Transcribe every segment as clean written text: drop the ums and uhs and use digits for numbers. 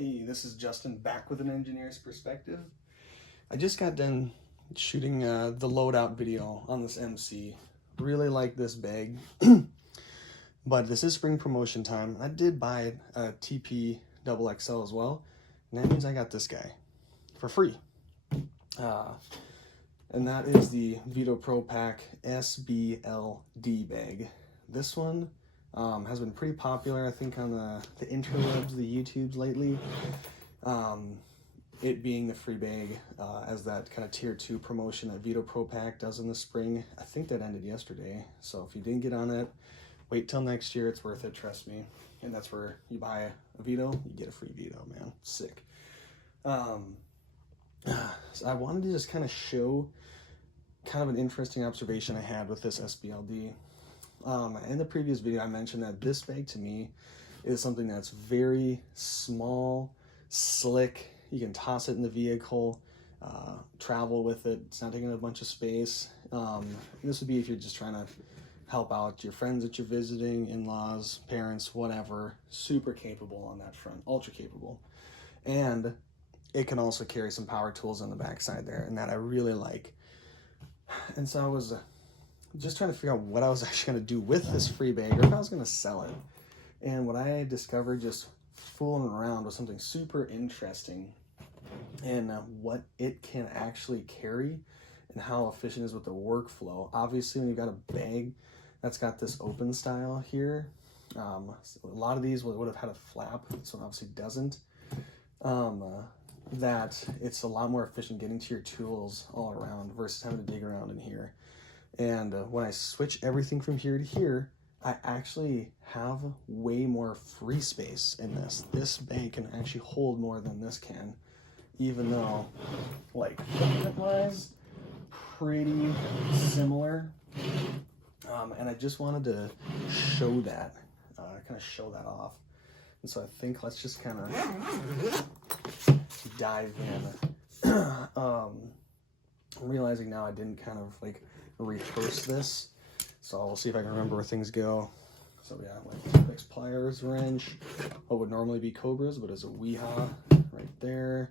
Hey, this is Justin back with an engineer's perspective. I just got done shooting the loadout video on this MC. Really like this bag, but this is spring promotion time. I did buy a TP XXL as well, and that means I got this guy for free. And that is the Veto Pro Pack SBLD bag. This one has been pretty popular, I think, on the interwebs, the YouTubes lately. It being the free bag as that kind of tier 2 promotion that Veto Pro Pack does in the spring. I think that ended yesterday, so if you didn't get on it, wait till next year. It's worth it, trust me. And that's where you buy a Veto, you get a free Veto, man. Sick. So I wanted to just kind of show kind of an interesting observation I had with this SBLD. In the previous video, I mentioned that this bag to me is something that's very small, slick. You can toss it in the vehicle, travel with it. It's not taking a bunch of space. This would be if you're just trying to help out your friends that you're visiting, in-laws, parents, whatever. Super capable on that front, ultra capable. And it can also carry some power tools on the backside there, and that I really like. And so I was just trying to figure out what I was actually going to do with this free bag, or if I was going to sell it. And what I discovered just fooling around was something super interesting in what it can actually carry and how efficient it is with the workflow. Obviously, when you've got a bag that's got this open style here, a lot of these would have had a flap. This one obviously doesn't. That it's a lot more efficient getting to your tools all around versus having to dig around in here. And when I switch everything from here to here, I actually have way more free space in this. This bag can actually hold more than this can, even though, like, footprint-wise, pretty similar. And I just wanted to show that, kind of show that off. And so I think let's just kind of dive in. I'm realizing now I didn't kind of like rehearse this, so we'll see if I can remember where things go. So yeah, like fixed pliers, wrench, what would normally be Cobras, but as a Weehaw right there.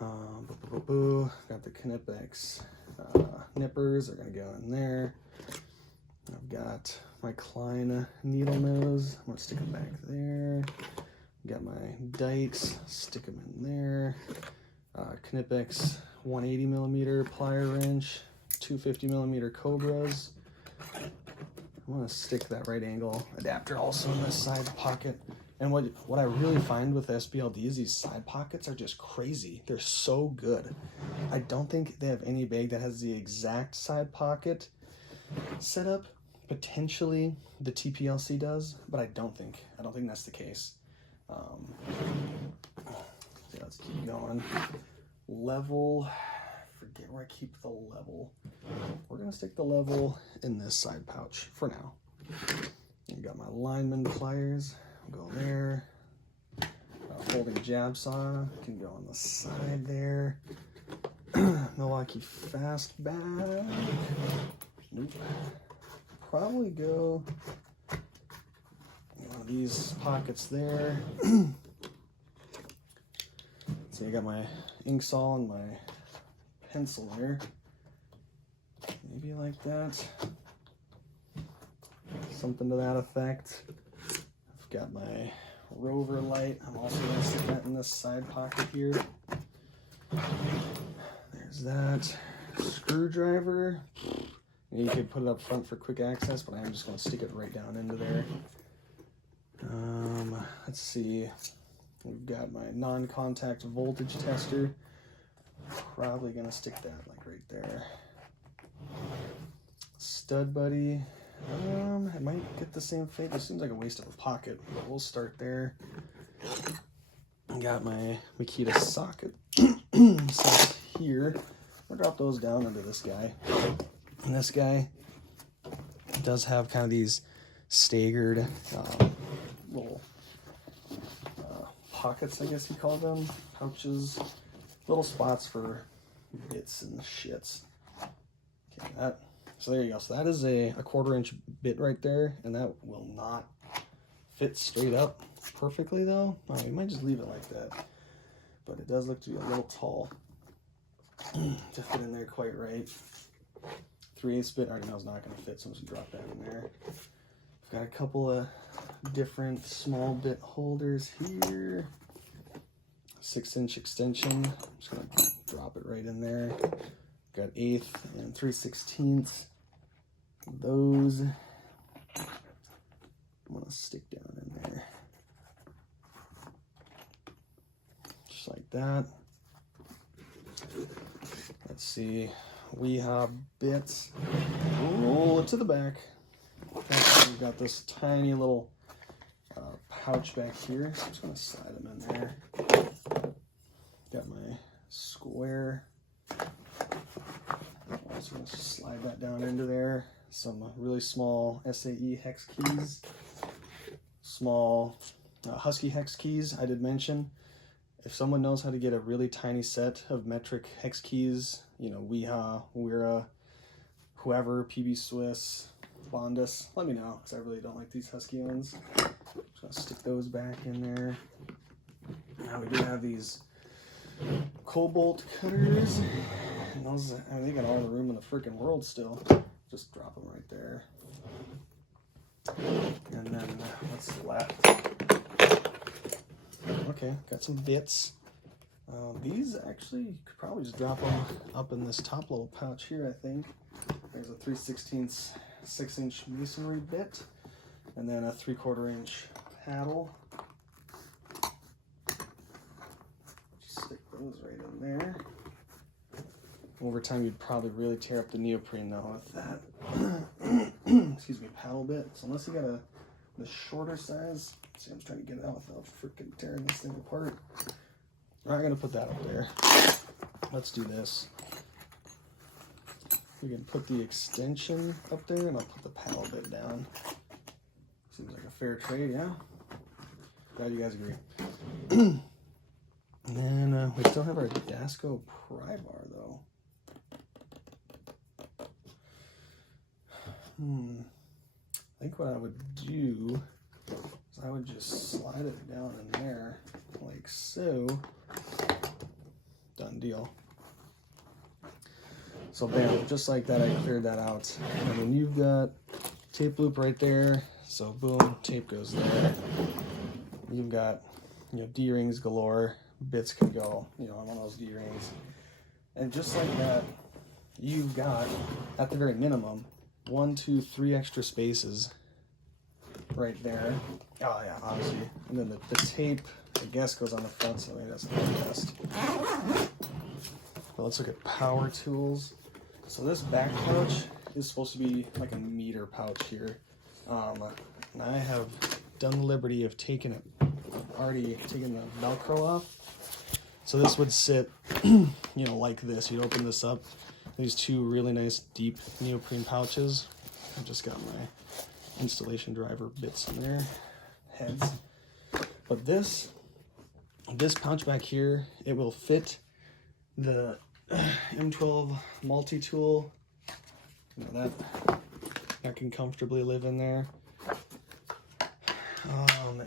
Got the Knipex nippers, they're gonna go in there. I've got my Klein needle nose, I'm gonna stick them back there. Got my Dykes, stick them in there. Knipex 180 millimeter plier wrench, 250 millimeter Cobras. I'm gonna stick that right angle adapter also in this side pocket. And what I really find with SBLDs, these side pockets are just crazy. They're so good. I don't think they have any bag that has the exact side pocket setup. Potentially the TPLC does, but I don't think that's the case. So let's keep going. Level, forget where I keep the level. We're gonna stick the level in this side pouch for now. I got my lineman pliers, I'll go there. Folding jab saw can go on the side there. Milwaukee Fastback. Nope. Probably go one of these pockets there. So I got my ink saw and my pencil there. Maybe like that. Something to that effect. I've got my Rover light. I'm also going to stick that in this side pocket here. There's that. Screwdriver. You could put it up front for quick access, but I'm just going to stick it right down into there. Let's see. We've got my non-contact voltage tester. Probably going to stick that like right there. Stud buddy. It might get the same fate. This seems like a waste of a pocket, but we'll start there. Got my Makita socket set here. I'll drop those down into this guy. And this guy does have kind of these staggered little pockets, I guess you call them, pouches, little spots for bits and shits. Okay, so there you go. So that is a 1/4 inch bit right there, and that will not fit straight up. perfectly though. Oh, we might just leave it like that. But it does look to be a little tall to fit in there quite right. 3/8 bit, I already know it's not going to fit, so I'm just going to drop that in there. I've got a couple of different small bit holders here. 6-inch extension, I'm just going to drop it right in there. Got 1/8 and 3/16. Those I'm going to stick down in there. Just like that. Let's see. We have bits. Roll it to the back. We've got this tiny little pouch back here. So I'm just going to slide them in there. Got my square. I'm also going to slide that down into there. Some really small SAE hex keys. Small Husky hex keys, I did mention. If someone knows how to get a really tiny set of metric hex keys, you know, Weha, Wera, whoever, PB Swiss, Bondus, let me know, because I really don't like these Husky ones. Just gonna stick those back in there. Now we do have these cobalt cutters. And those, I mean, they got all the room in the freaking world still. Just drop them right there. And then what's left? Okay, got some bits. These actually, you could probably just drop them up in this top little pouch here, I think. There's a 3/16 6-inch masonry bit, and then a 3/4 inch paddle. Just stick those right in there. Over time, you'd probably really tear up the neoprene though with that. Excuse me, paddle bit. So unless you got the shorter size, see, I'm trying to get it out without freaking tearing this thing apart. I'm gonna put that up there. Let's do this. We can put the extension up there, and I'll put the paddle bit down. Seems like a fair trade, yeah? Glad you guys agree. And then we still have our Dasco pry bar, though. I think what I would do is I would just slide it down in there, like so. Done deal. So bam, just like that, I cleared that out. And then you've got tape loop right there. So boom, tape goes there. You've got, you know, D-rings galore. Bits can go, you know, on one of those D-rings. And just like that, you've got, at the very minimum, 1, 2, 3 extra spaces right there. Oh yeah, obviously. And then the tape, I guess, goes on the front, so maybe that's not the best. Well, let's look at power tools. So this back pouch is supposed to be like a meter pouch here. And I have done the liberty of taking it, already taken the Velcro off. So this would sit, you know, like this. You'd open this up. These two really nice deep neoprene pouches. I've just got my installation driver bits in there, heads. But this pouch back here, it will fit the M12 multi-tool. You know, that can comfortably live in there.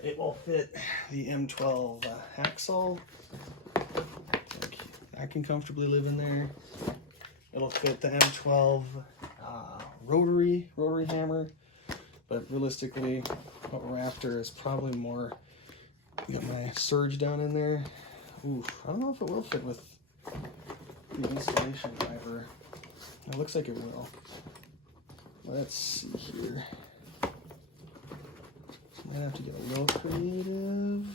It will fit the M12 hacksaw. That can comfortably live in there. It'll fit the M12 rotary hammer, but realistically, what we're after is probably more. Got my surge down in there. Oof, I don't know if it will fit with the installation driver. It looks like it will. Let's see here. Might have to get a little creative.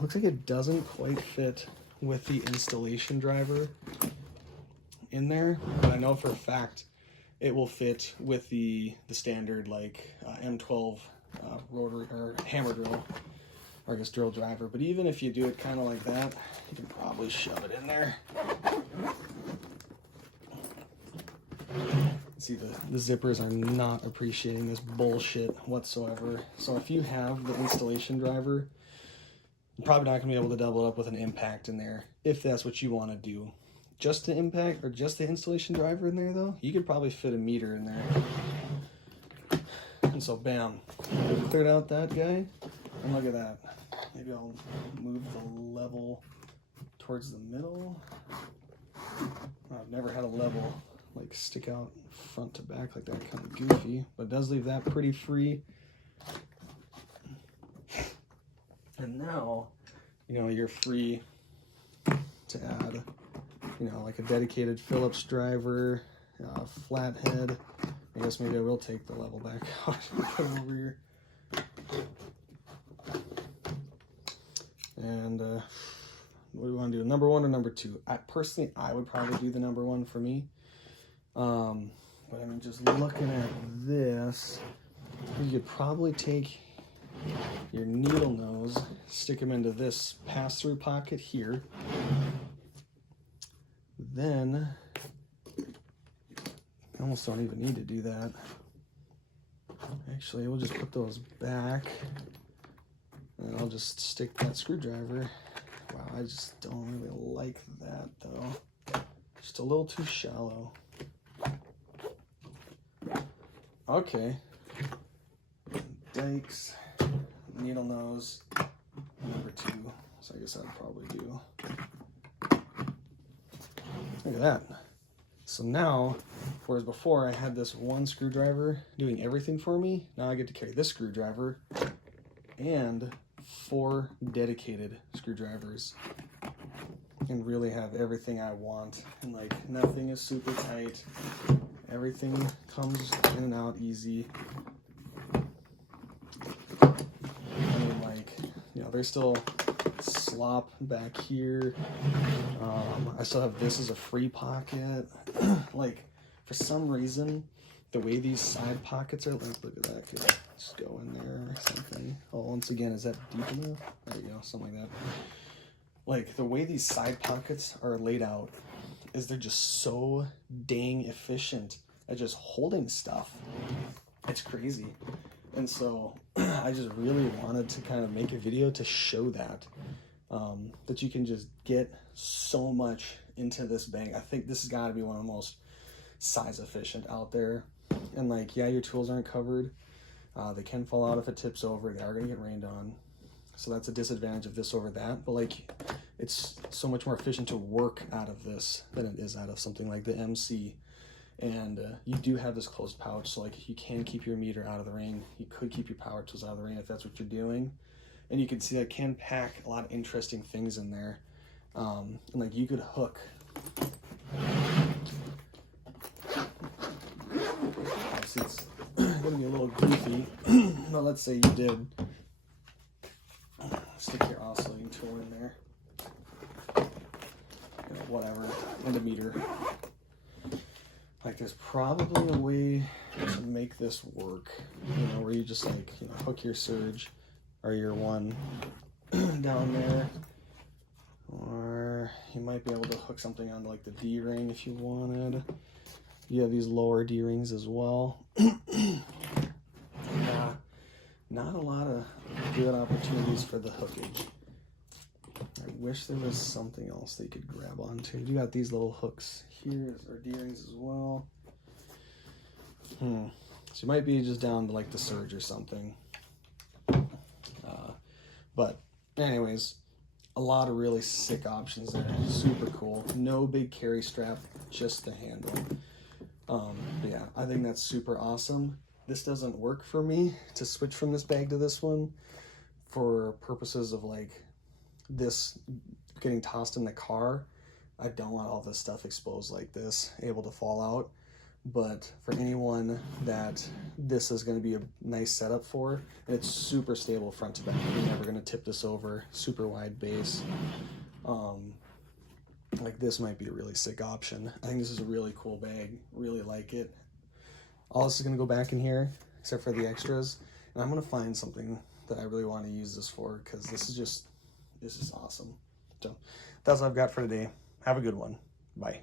Looks like it doesn't quite fit with the installation driver in there, but I know for a fact it will fit with the standard like M12 rotary or hammer drill, or I guess drill driver. But even if you do it kind of like that, you can probably shove it in there. See, the zippers are not appreciating this bullshit whatsoever. So if you have the installation driver, you're probably not going to be able to double it up with an impact in there, if that's what you want to do. Just the impact, or just the installation driver in there, though, you could probably fit a meter in there. And so bam, cleared out that guy, and look at that. Maybe I'll move the level towards the middle. I've never had a level like stick out front to back like that, kind of goofy, but it does leave that pretty free. And now, you know, you're free to add, you know, like a dedicated Phillips driver, flathead. I guess maybe I will take the level back out and put it over here. And what do we want to do? Number 1 or number 2? Personally, I would probably do the number 1 for me. But I mean, just looking at this, you could probably take your needle nose, stick them into this pass-through pocket here. Then, I almost don't even need to do that. Actually, we'll just put those back, and I'll just stick that screwdriver. Wow, I just don't really like that though. Just a little too shallow. Okay. Dykes, needle nose, number 2. So I guess I'd probably do. Look at that. So now, whereas before I had this one screwdriver doing everything for me, now I get to carry this screwdriver and 4 dedicated screwdrivers and really have everything I want. And like nothing is super tight. Everything comes in and out easy. I mean, like, you know, there's still slop back here. I still have this as a free pocket. Like, for some reason, the way these side pockets are, like, look at that, could just go in there or something. Oh, once again, is that deep enough? There you go, something like that. Like, the way these side pockets are laid out is they're just so dang efficient at just holding stuff. It's crazy. And so I just really wanted to kind of make a video to show that, that you can just get so much into this bag. I think this has got to be one of the most size efficient out there. And like, yeah, your tools aren't covered. They can fall out if it tips over. They are going to get rained on. So that's a disadvantage of this over that. But like, it's so much more efficient to work out of this than it is out of something like the MC. And you do have this closed pouch, so like you can keep your meter out of the rain. You could keep your power tools out of the rain if that's what you're doing. And you can see I can pack a lot of interesting things in there. And like you could hook. Obviously it's gonna be a little goofy, but let's say you did stick your oscillating tool in there. You know, whatever, and a meter. Like there's probably a way to make this work, you know, where you just like, you know, hook your surge or your one down there, or you might be able to hook something onto like the D-ring if you wanted. You have these lower D-rings as well. Not a lot of good opportunities for the hookage. I wish there was something else that you could grab onto. You got these little hooks here, or D-rings as well. So you might be just down to like the surge or something. But anyways, a lot of really sick options there. Super cool. No big carry strap, just the handle. But yeah, I think that's super awesome. This doesn't work for me to switch from this bag to this one for purposes of like this getting tossed in the car. I don't want all this stuff exposed like this, able to fall out. But for anyone that this is going to be a nice setup for, and it's super stable front to back. You're never going to tip this over. Super wide base. Like this might be a really sick option. I think this is a really cool bag. Really like it. All this is going to go back in here, except for the extras. And I'm going to find something that I really want to use this for, because this is awesome. So that's all I've got for today. Have a good one. Bye.